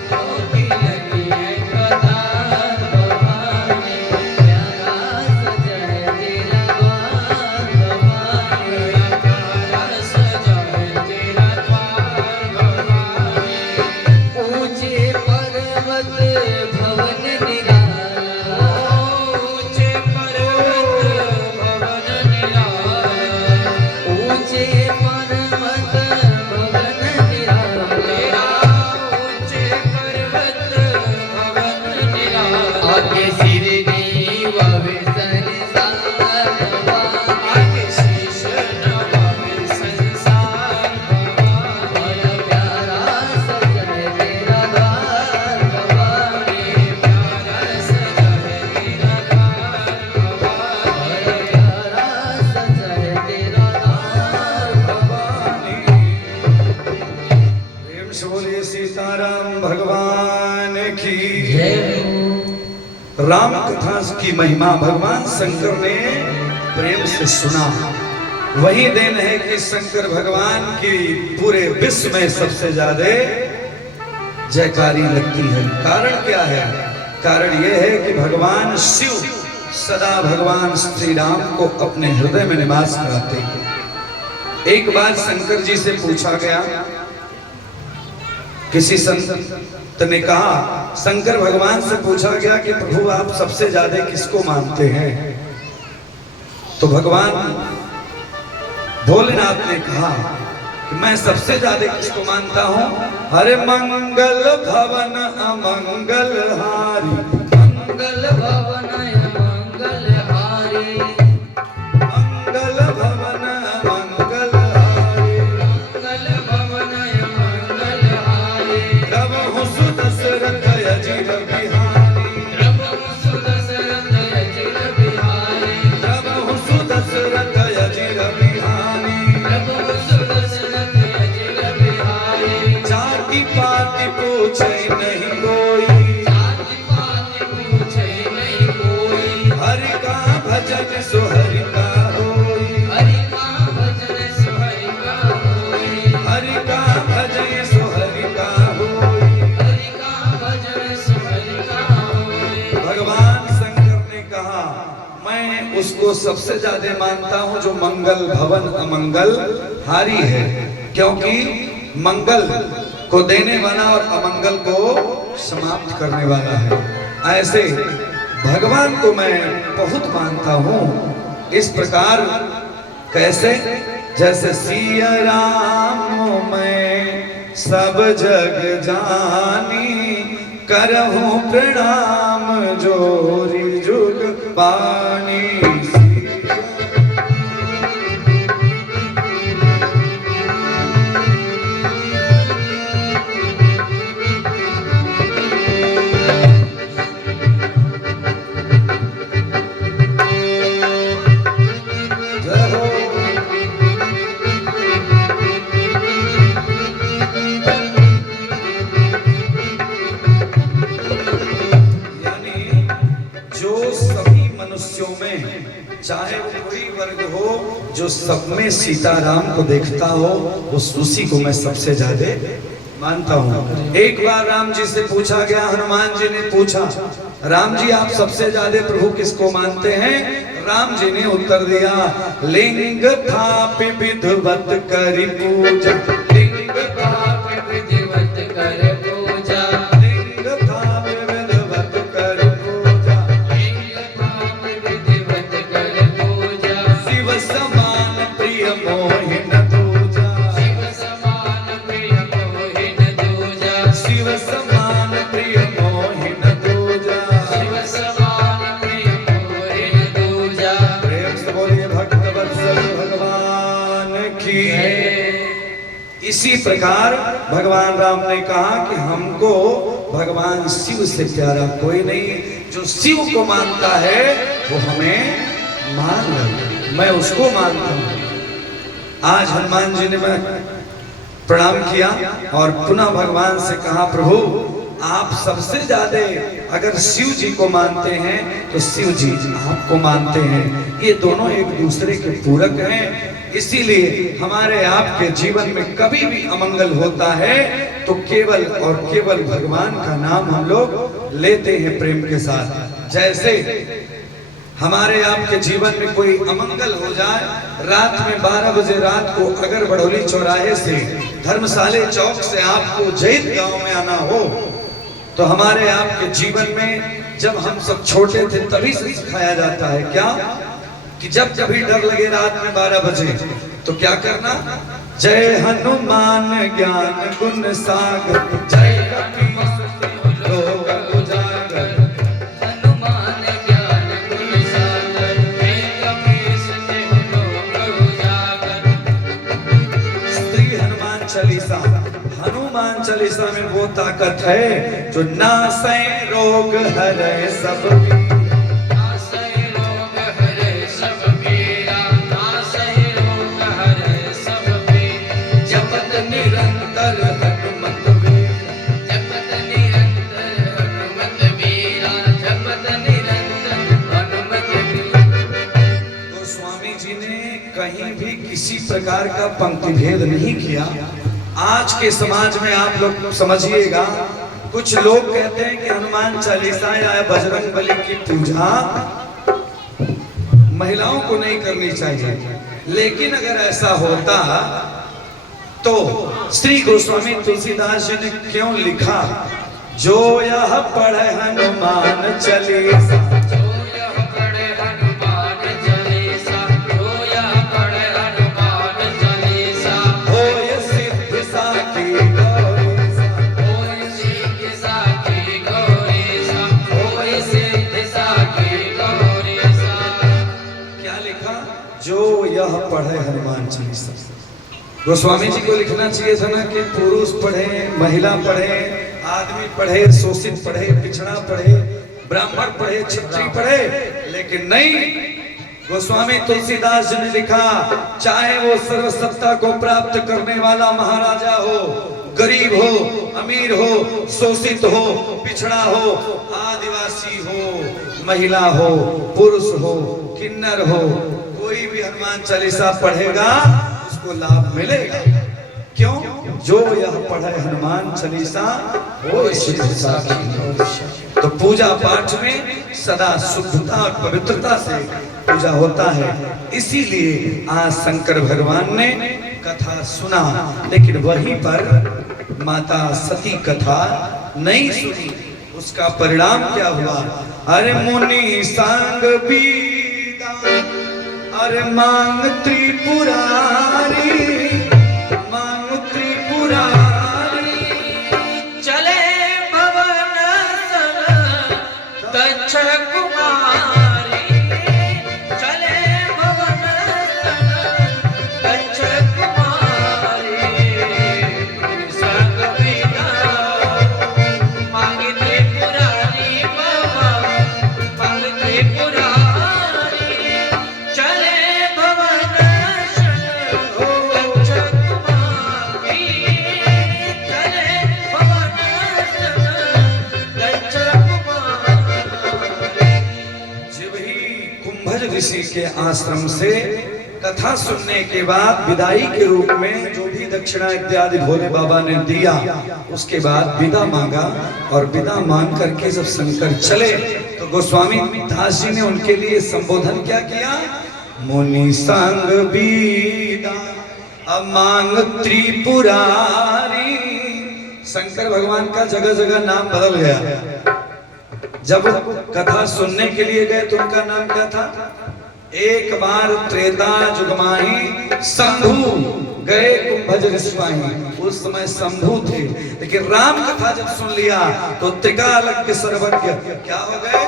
भक्तों की लगी है कतार भवानी, प्यारा सजा है तेरा द्वार भवानी, प्यारा सजा है तेरा द्वार भवानी। ऊंचे पर्वत भवन निराला, ऊंचे पर्वत भवन निराला, ऊंचे पर्वत भवन निराला, ऊंचे पर्वत भवन निराला। आगे सिर नीवावे संसार भवानी, आगे शीश नवावे संसार भवानी, प्यारा सजा है तेरा द्वार भवानी, प्यारा सजा है तेरा द्वार भवानी, प्यारा सजा है तेरा द्वार भवानी। प्रेम से बोलिए सीताराम भगवान की। राम कथा की महिमा भगवान शंकर ने प्रेम से सुना। वही दिन है कि शंकर भगवान की पूरे विश्व में सबसे ज्यादा जयकारी लगती है। कारण क्या है? कारण यह है कि भगवान शिव सदा भगवान श्री राम को अपने हृदय में निवास कराते हैं। एक बार शंकर जी से पूछा गया, किसी संत ने कहा, शंकर भगवान से पूछा गया कि प्रभु आप सबसे ज्यादा किसको मानते हैं? तो भगवान भोलेनाथ ने कहा कि मैं सबसे ज्यादा किसको मानता हूं? हरे मंगल भवन अमंगल हारी, मंगल भवन मंगल हारी, मंगल भवन अमंगल हारी, मंगल भवन मंगल हारी, प्रभु सुदशरथ अजिर बिहारी, प्रभु सुदशरथ अजिर बिहारी, प्रभु सुदशरथ अजिर बिहारी, प्रभु सुदशरथ अजिर बिहारी। जाति पाति पूछे नहीं कोई, जाति पाति पूछे नहीं कोई, हरि का भजन सुहरि का होई, हरि का भजन सुहरि का होई, हरि का भजन सुहरि का होई। हरि का भजन सुहरि का होई। भगवान शंकर ने कहा, मैं उसको सबसे ज्यादा मानता हूं जो मंगल भवन अमंगल हारी है, क्योंकि मंगल को देने वाला और अमंगल को समाप्त करने वाला है। ऐसे भगवान को मैं बहुत मानता हूं। इस प्रकार कैसे? जैसे सिया राम मैं सब जग जानी, करहूं प्रणाम जोरी जुग बानी। जय हो। यानी जो सभी मनुष्यों में, चाहे वो कोई वर्ग हो, जो सब में सीताराम को देखता हो, उस उसी को मैं सबसे ज्यादा मानता हूँ। एक बार राम जी से पूछा गया, हनुमान जी ने पूछा, राम जी आप सबसे ज्यादा प्रभु किसको मानते हैं? राम जी ने उत्तर दिया, लिंग थाप विधिवत करि पूजा, लिंग थाप विधिवत कर पूजा, लिंग थाप विधिवत करि पूजा, लिंग थाप विधिवत कर पूजा, शिव समान प्रिय मोहिन दूजा, शिव समान प्रिय मोहिन दूजा, शिव समान प्रिय मोहिन दूजा। शिव समान प्रिय मोहिन दूजा। प्रेम से बोलिए भक्तवत्सल भगवान की। इसी प्रकार भगवान राम ने कहा कि हमको भगवान शिव से प्यारा कोई नहीं। जो शिव को मानता है वो हमें मान ले, मैं उसको मानता हूँ। आज हनुमान जी ने मैं प्रणाम किया और पुनः भगवान से कहा, प्रभु आप सबसे ज्यादा अगर शिव जी को मानते हैं तो शिव जी आपको मानते हैं। ये दोनों एक दूसरे के पूरक हैं। इसीलिए हमारे आपके जीवन में कभी भी अमंगल होता है तो केवल और केवल भगवान का नाम हम लोग लेते हैं प्रेम के साथ। जैसे हमारे आपके जीवन में कोई अमंगल हो जाए, रात में 12 बजे रात को अगर बड़ौली चौराहे से धर्मशाले चौक से आपको जैत गांव में आना हो, तो हमारे आपके जीवन में जब हम सब छोटे थे तभी से सिखाया जाता है क्या कि जब कभी डर लगे रात में 12 बजे तो क्या करना? जय हनुमान ज्ञान गुण सागर, जय कपीस लोक उजागर, हनुमान ज्ञान गुण सागर, जय कपीस लोक उजागर। श्री हनुमान चालीसा, हनुमान चालीसा में वो ताकत है जो नासै रोग हरै सब पीरा, नासै रोग हरै सब पीरा, नासै रोग हरै सब पीरा। जपत निरंतर हनुमत वीरा, जपत निरंतर हनुमत वीरा, जपत निरंतर हनुमत वीरा। तो स्वामी जी ने कहीं भी किसी प्रकार का पंक्ति भेद नहीं किया। आज के समाज में आप लोग समझिएगा, कुछ लोग कहते हैं कि हनुमान चालीसा या बजरंग बली की पूजा महिलाओं को नहीं करनी चाहिए, लेकिन अगर ऐसा होता तो श्री गोस्वामी तुलसीदास जी ने क्यों लिखा, जो यह पढ़े हनुमान चालीसा, जो यह पढ़े हनुमान चालीसा, जो यह पढ़े हनुमान चालीसा, होय सिद्धि साखी गौरीसा, होय सिद्धि साखी गौरीसा, होय सिद्धि साखी गौरीसा। क्या लिखा, जो यह पढ़े हनुमान चालीसा। गोस्वामी जी को लिखना चाहिए था ना कि पुरुष पढ़े, महिला पढ़े, आदमी पढ़े, शोषित पढ़े, पिछड़ा पढ़े, ब्राह्मण पढ़े, क्षत्रिय पढ़े, लेकिन नहीं। गोस्वामी तुलसीदास जी ने लिखा, चाहे वो सर्व सत्ता को प्राप्त करने वाला महाराजा हो, गरीब हो, अमीर हो, शोषित हो, पिछड़ा हो, आदिवासी हो, महिला हो, पुरुष हो, किन्नर हो, कोई भी हनुमान चालीसा पढ़ेगा उसको लाभ मिलेगा। क्यों, जो यह पढ़े हनुमान चालीसा वो सिद्धि साखी गौरीसा। तो पूजा पाठ में सदा शुद्धता और पवित्रता से पूजा होता है। इसीलिए आज शंकर भगवान ने कथा सुना, लेकिन वहीं पर माता सती कथा नहीं सुनी। उसका परिणाम क्या हुआ, अरे मुनि संग बीदा, अरे मांग त्रिपुरारी, मांग त्रिपुरारी, चले भवन दक्ष कुमारी, चले भवन दक्ष कुमारी, संग बिना मांगे त्रिपुरारी बाबा, मांग त्रिपुरारी, चले भवन दक्ष कुमारी, चले भवन दक्ष कुमारी। जब ही कुंभज ऋषि के आश्रम से कथा सुनने के बाद विदाई के रूप में जो भी दक्षिणा इत्यादि भोले बाबा ने दिया, उसके बाद विदा मांगा। और विदा मांग करके जब शंकर चले तो गोस्वामी दास जी ने उनके लिए संबोधन क्या किया, मुनि संग बीदा अब मांग त्रिपुरारी। शंकर भगवान का जगह जगह नाम बदल गया। जब कथा सुनने के लिए गए तो उनका नाम क्या था, एक बार त्रेता जुग माही शंभु गए कुंभज ऋषि, उस समय शंभु थे। लेकिन राम कथा जब सुन लिया तो त्रिकालज्ञ सर्वज्ञ क्या हो गए,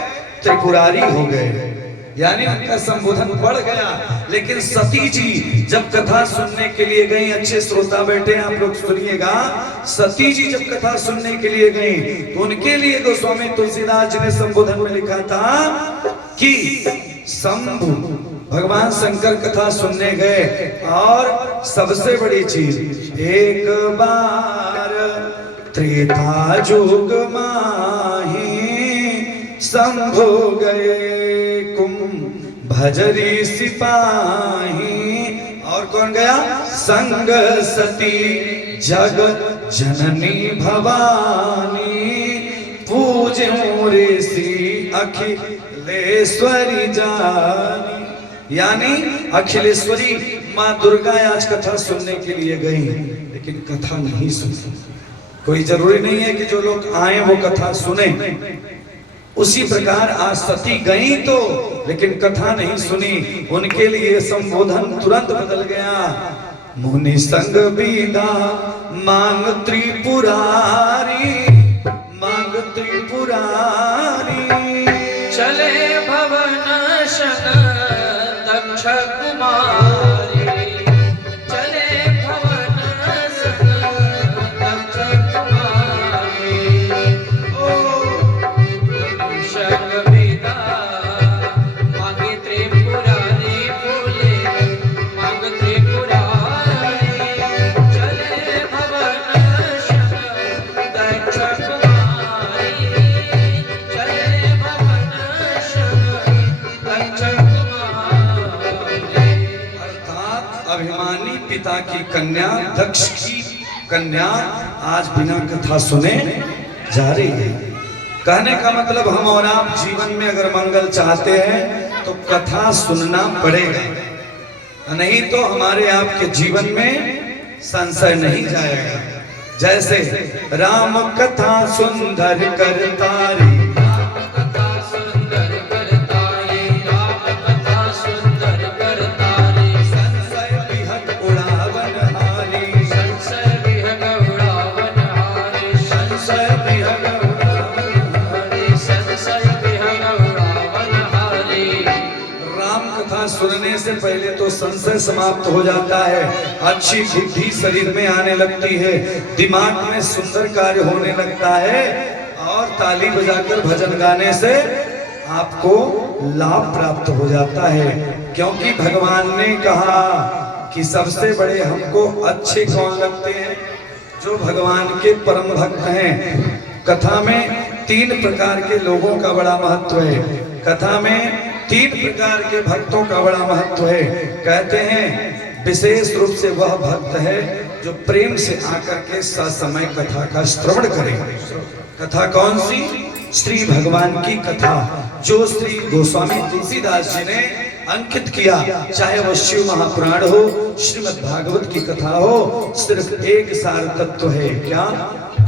त्रिपुरारी हो गए। यानी उनका संबोधन बढ़ गया। लेकिन सती जी जब कथा सुनने के लिए गई, अच्छे श्रोता बैठे आप लोग सुनिएगा, सती जी जब कथा सुनने के लिए गई तो उनके लिए गोस्वामी तुलसीदास जी ने संबोधन में लिखा था कि शंभु भगवान शंकर कथा सुनने गए और सबसे बड़ी चीज, एक बार त्रेता जुग माही शंभु गए भजरी सिपाही। और कौन गया, संग सती जग जननी भवानी, पूज्यों ऋषि अखिलेश्वरी जानी। यानी अखिलेश्वरी माँ दुर्गा आज कथा सुनने के लिए गई, लेकिन कथा नहीं सुनी। कोई जरूरी नहीं है कि जो लोग आए वो कथा सुने। उसी प्रकार आज सती गई तो, लेकिन कथा नहीं सुनी। उनके लिए संबोधन तुरंत बदल गया, मुनि संग बीदा मांग त्रिपुरारी, मांग त्रिपुरारी, चले भवन दक्ष कुमारी, चले भवन दक्ष कुमारी, संग बिदा मांगे त्रिपुरारी, बोले मांग त्रिपुरारी, चले भवन दक्ष कुमारी, चले भवन दक्ष कुमारी। अर्थात अभिमानी पिता की कन्या, दक्ष की कन्या आज बिना कथा सुने जा रही है। कहने का मतलब हम और आप जीवन में अगर मंगल चाहते हैं तो कथा सुनना पड़ेगा। नहीं तो हमारे आपके जीवन में संशय नहीं जाएगा। जैसे राम कथा सुंदर करतारी, राम कथा सुंदर करतारी, राम कथा सुंदर करतारी, संशय विहग उड़ावन हारी, संशय विहग उड़ावन हारी, संशय विहग उड़ावन हारी। संशय विहग उड़ावन हारी। राम कथा सुनने से पहले तो संशय समाप्त हो जाता है, अच्छी बुद्धि शरीर में आने लगती है, दिमाग में सुंदर कार्य होने लगता है और ताली बजाकर भजन गाने से आपको लाभ प्राप्त हो जाता है। क्योंकि भगवान ने कहा कि सबसे बड़े हमको अच्छे कौन लगते हैं? जो भगवान के परम भक्त हैं। कथा में 3 प्रकार के लोगों का बड़ा महत्व है। कथा में 3 प्रकार के भक्तों का बड़ा महत्व है। कहते हैं विशेष रूप से वह भक्त है जो प्रेम से आकर के ससमय कथा का श्रवण करे। कथा कौन सी? श्री भगवान की कथा, जो श्री गोस्वामी तुलसीदास जी ने अंकित किया। चाहे वह शिव महापुराण हो, श्रीमद् भागवत की कथा हो, सिर्फ एक सार तत्व है। क्या?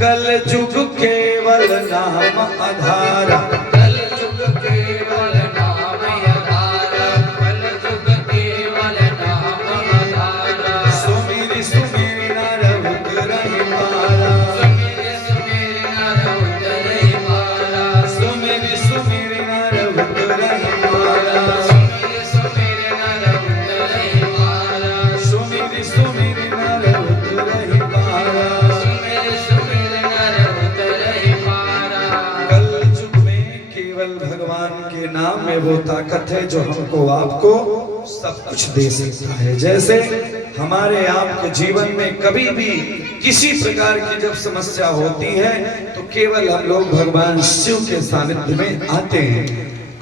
कल जुग केवल नाम आधारा, कल जुग केवल नाम आधारा, कल जुग केवल नाम आधारा। सुमिरि सुमिरि नर उतरहि पारा, सुमिरि सुमिरि नर उतरहि पारा, सुमिरि सुमिरि नर उतरहि पारा, सुमिरि सुमिरि नर उतरहि पारा, सुमिरि सुमिरि नर उतरहि पारा। सुमिरि सुमिरि नर उतरहि पारा। कल युग में केवल भगवान के नाम में वो ताकत है जो हमको आपको सब कुछ दे सकता है। जैसे हमारे आपके जीवन में कभी भी किसी प्रकार की जब समस्या होती है तो केवल हम लोग भगवान शिव के सानिध्य में आते हैं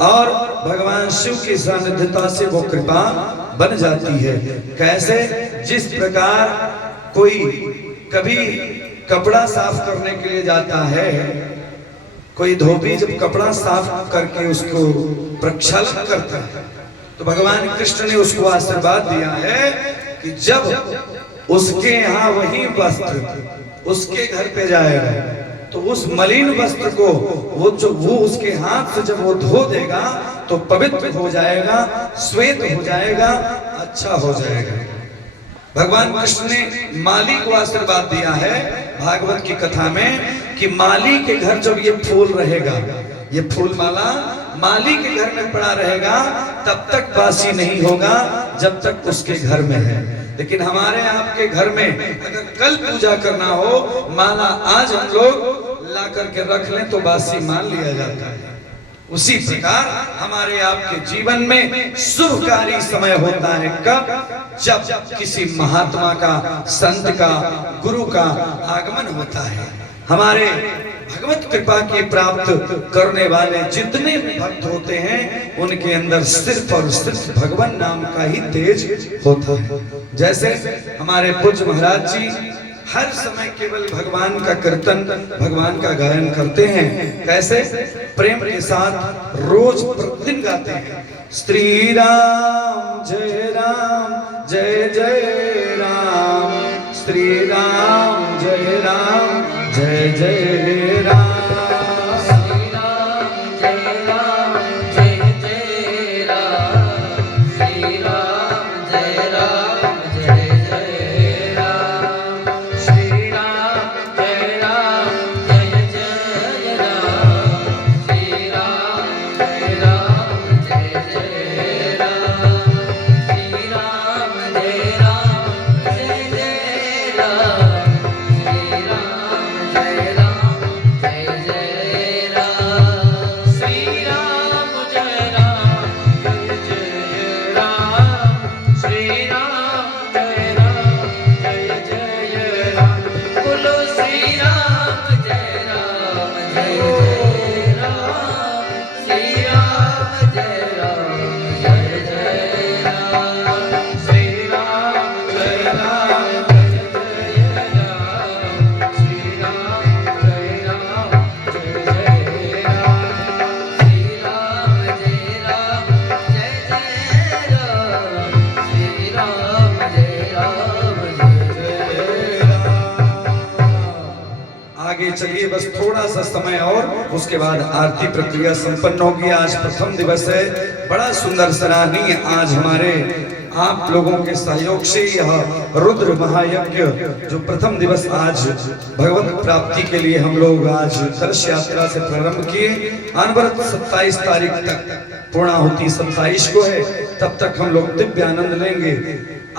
और भगवान शिव की सानिध्यता से वो कृपा बन जाती है। कैसे? जिस प्रकार कोई कभी कपड़ा साफ करने के लिए जाता है, कोई धोबी जब कपड़ा साफ करके उसको प्रक्षालन करता है तो भगवान कृष्ण ने उसको आशीर्वाद दिया है कि जब उसके यहाँ वही वस्त्र उसके घर पे जाएगा तो उस मलिन वस्त्र को वो उसके हाथ से जब वो धो देगा तो पवित्र हो जाएगा, श्वेत हो जाएगा, अच्छा हो जाएगा। भगवान कृष्ण ने माली को आशीर्वाद दिया है भागवत की कथा में कि माली के घर जब ये फूल रहेगा, ये फूल माला माली के घर में पड़ा रहेगा तब तक बासी नहीं होगा जब तक उसके घर में है। लेकिन हमारे आपके घर में अगर कल पूजा करना हो, माला आज हम लोग ला करके रख लें तो बासी मान लिया जाता है। उसी प्रकार हमारे आपके जीवन में शुभकारी समय होता है। कब? जब किसी महात्मा का, संत का, गुरु का आगमन होता है। हमारे भगवत कृपा की प्राप्त करने वाले जितने भी भक्त होते हैं उनके अंदर सिर्फ और सिर्फ भगवान नाम का ही तेज होता है। जैसे हमारे पूज्य महाराज जी हर समय केवल भगवान का कीर्तन, भगवान का गायन करते हैं। कैसे? प्रेम के साथ रोज प्रतिदिन गाते हैं। श्री राम जय जय राम, श्री राम जय जय राम। श्री राम जय जय राम, श्री राम जय जय राम, श्री राम जय जय राम, श्री राम जय जय राम, श्री राम जय जय राम, श्री राम जय राम आगे चलिए, बस थोड़ा सा समय और, उसके बाद आरती प्रक्रिया संपन्न होगी। आज प्रथम दिवस है, बड़ा सुंदर सराहनीय आज हमारे आप लोगों के सहयोग से यह रुद्र महायज्ञ जो प्रथम दिवस आज भगवत प्राप्ति के लिए हम लोग आज कलश यात्रा से प्रारंभ किए, अनवरत 27 तारीख तक पूर्णाहुति 27 को है, तब तक हम लोग दिव्य आनंद लेंगे।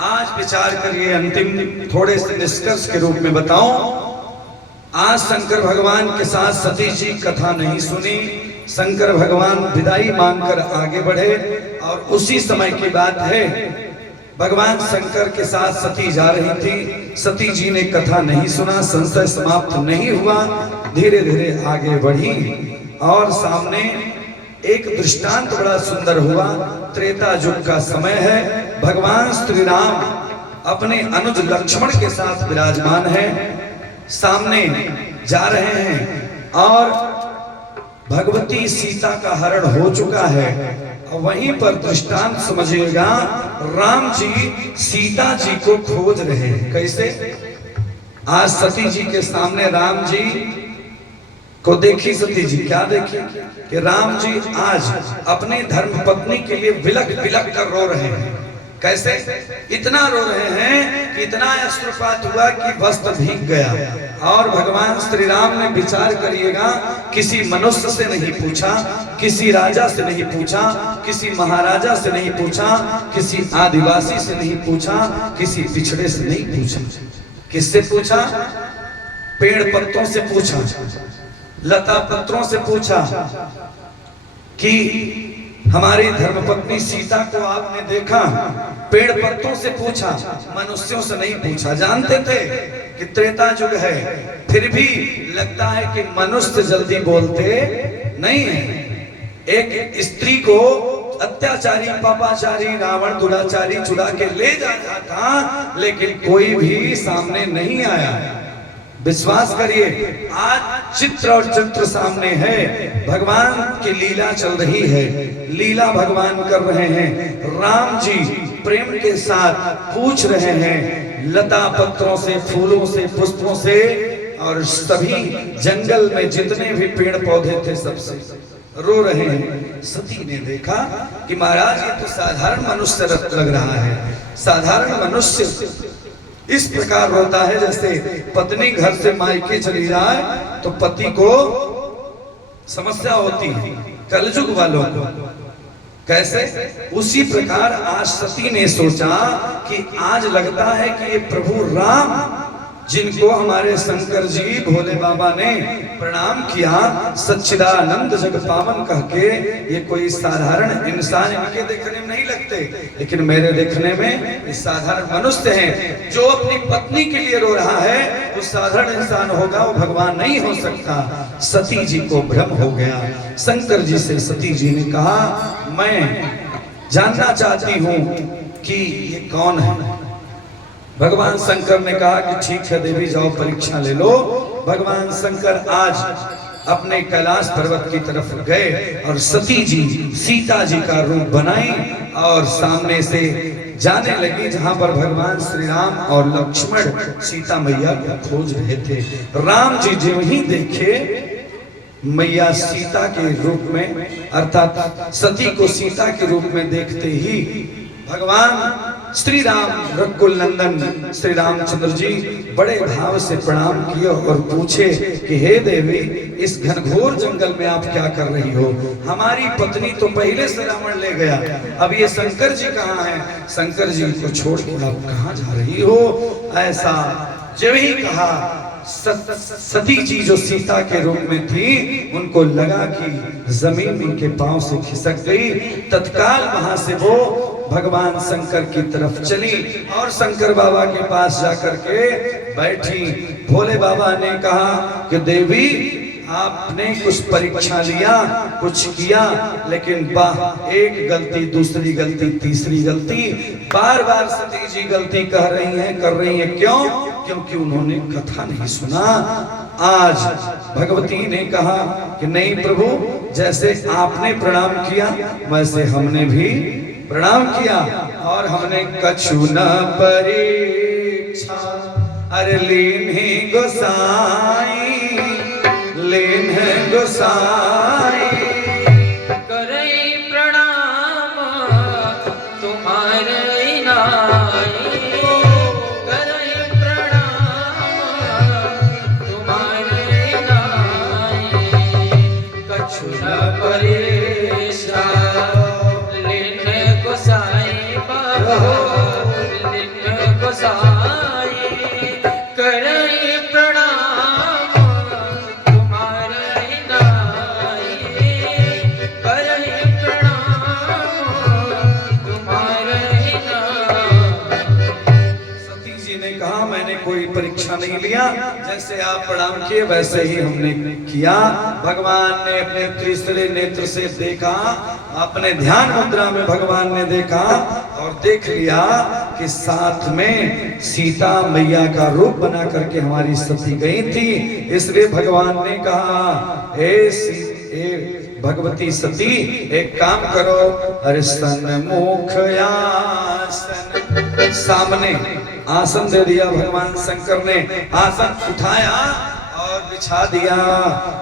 आज विचार करिए, अंतिम थोड़े से निष्कर्ष के रूप में बताऊं। आज शंकर भगवान के साथ सती जी कथा नहीं सुनी, शंकर भगवान विदाई मांगकर आगे बढ़े और उसी समय की बात है, भगवान शंकर के साथ सती जा रही थी, सती जी ने कथा नहीं सुना, संशय समाप्त नहीं हुआ, धीरे धीरे आगे बढ़ी और सामने एक दृष्टांत बड़ा सुंदर हुआ। त्रेता युग का समय है, भगवान श्री राम अपने अनुज लक्ष्मण के साथ विराजमान है, सामने जा रहे हैं और भगवती सीता का हरण हो चुका है। वहीं पर दृष्टांत समझिएगा, राम जी सीता जी को खोज रहे हैं। कैसे? आज सती जी के सामने राम जी को देखी सती जी, क्या देखी कि राम जी आज अपने धर्म पत्नी के लिए बिलख बिलख कर रो रहे हैं। कैसे? इतना रो रहे हैं कि इतना अश्रुपात हुआ कि वस्त्र भीग गया। और भगवान श्री राम ने विचार करिएगा, किसी मनुष्य से नहीं पूछा, किसी राजा से नहीं पूछा, किसी महाराजा से नहीं पूछा, किसी आदिवासी से नहीं पूछा, किसी पिछड़े से नहीं पूछा। किससे पूछा? पेड़ पत्तों से पूछा, लता पत्रों से पूछा कि हमारी धर्मपत्नी सीता को आपने देखा। पेड़ पत्तों से पूछा, मनुष्यों से नहीं पूछा। जानते थे कि त्रेता युग है, फिर भी लगता है कि मनुष्य जल्दी बोलते नहीं है। एक स्त्री को अत्याचारी पापाचारी रावण दुराचारी चुरा के ले जा रहा था, लेकिन कोई भी सामने नहीं आया। विश्वास करिए, आज चित्र और चित्र सामने है, भगवान की लीला चल रही है, लीला भगवान कर रहे हैं। राम जी प्रेम के साथ पूछ रहे हैं, लता पत्रों से, फूलों से, पुष्पों से, और सभी जंगल में जितने भी पेड़ पौधे थे सबसे रो रहे हैं। सती ने देखा कि महाराज ये तो साधारण मनुष्य लग रहा है, साधारण मनुष्य इस प्रकार रोता है जैसे पत्नी घर से मायके चली जाए तो पति को समस्या होती है, कलयुग वालों को। कैसे? उसी प्रकार आज सती ने सोचा कि आज लगता है कि ये प्रभु राम, जिनको हमारे शंकर जी भोले बाबा ने प्रणाम किया, सच्चिदानंद जग पावन कह के, ये कोई साधारण इंसान इनके देखने में नहीं लगते, लेकिन मेरे देखने में ये साधारण मनुष्य हैं। जो अपनी पत्नी के लिए रो रहा है वो साधारण इंसान होगा, वो भगवान नहीं हो सकता। सती जी को भ्रम हो गया। शंकर जी से सती जी ने कहा, मैं जानना चाहती हूँ कि ये कौन है। भगवान शंकर ने कहा कि ठीक है देवी, जाओ परीक्षा ले लो। भगवान शंकर आज अपने कैलाश पर्वत की तरफ गए और सती जी सीता जी का रूप बनाई और सामने से जाने लगी जहां पर भगवान श्री राम और लक्ष्मण सीता मैया को खोज रहे थे। राम जी जो ही देखे मैया सीता के रूप में, अर्थात सती को सीता के रूप में देखते ही भगवान श्री राम रघुकुल नंदन श्री रामचंद्र जी बड़े भाव से प्रणाम किए और पूछे कि हे देवी, इस घनघोर जंगल में आप क्या कर रही हो? हमारी पत्नी तो पहले से रावण ले गया, अब ये शंकर जी कहाँ हैं? शंकर जी को छोड़ के आप कहाँ जा रही हो? ऐसा जब ही कहा, सती जी जो सीता के रूप में थी, उनको लगा कि जमीन उनके पांव से खिसक गई। तत्काल वहां से वो भगवान शंकर की तरफ चली और शंकर बाबा के पास जाकर के बैठी। भोले बाबा ने कहा कि देवी, आपने कुछ परीक्षा लिया, कुछ किया, लेकिन वाह, एक गलती, दूसरी गलती, तीसरी गलती, बार बार सती जी गलती कर रही हैं। क्यों? क्योंकि उन्होंने कथा नहीं सुना। आज भगवती ने कहा कि नहीं प्रभु, जैसे आपने प्रणाम किया वैसे हमने भी प्रणाम किया और हमने कछु न परीक्षा अरे लीन्ही गोसाई। गोसाई। करई प्रणाम तुम्हारे नाई, करई प्रणाम तुम्हारे नाई। कछु न परेशा लिन गोसाई बाबा, लिन गोसाई। करई प्रणाम तुम्हारे नाई, करई प्रणाम तुम्हारे नाई। सती जी ने कहा मैंने कोई परीक्षा नहीं लिया, जैसे आप प्रणाम किए वैसे ही हमने किया। भगवान ने अपने तीसरे नेत्र से देखा, अपने ध्यान मुद्रा में भगवान ने देखा और देख लिया कि साथ में सीता मैया का रूप बना करके हमारी सती गई थी। इसलिए भगवान ने कहा हे भगवती सती एक काम करो, अरे सन्मुख आसन, सामने आसन दे दिया भगवान शंकर ने, आसन उठाया और बिछा दिया।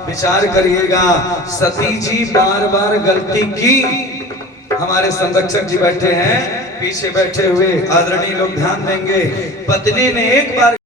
विचार करिएगा सती जी बार बार गलती की। हमारे संरक्षक जी बैठे हैं, पीछे बैठे हुए आदरणीय लोग ध्यान देंगे। पत्नी ने एक बार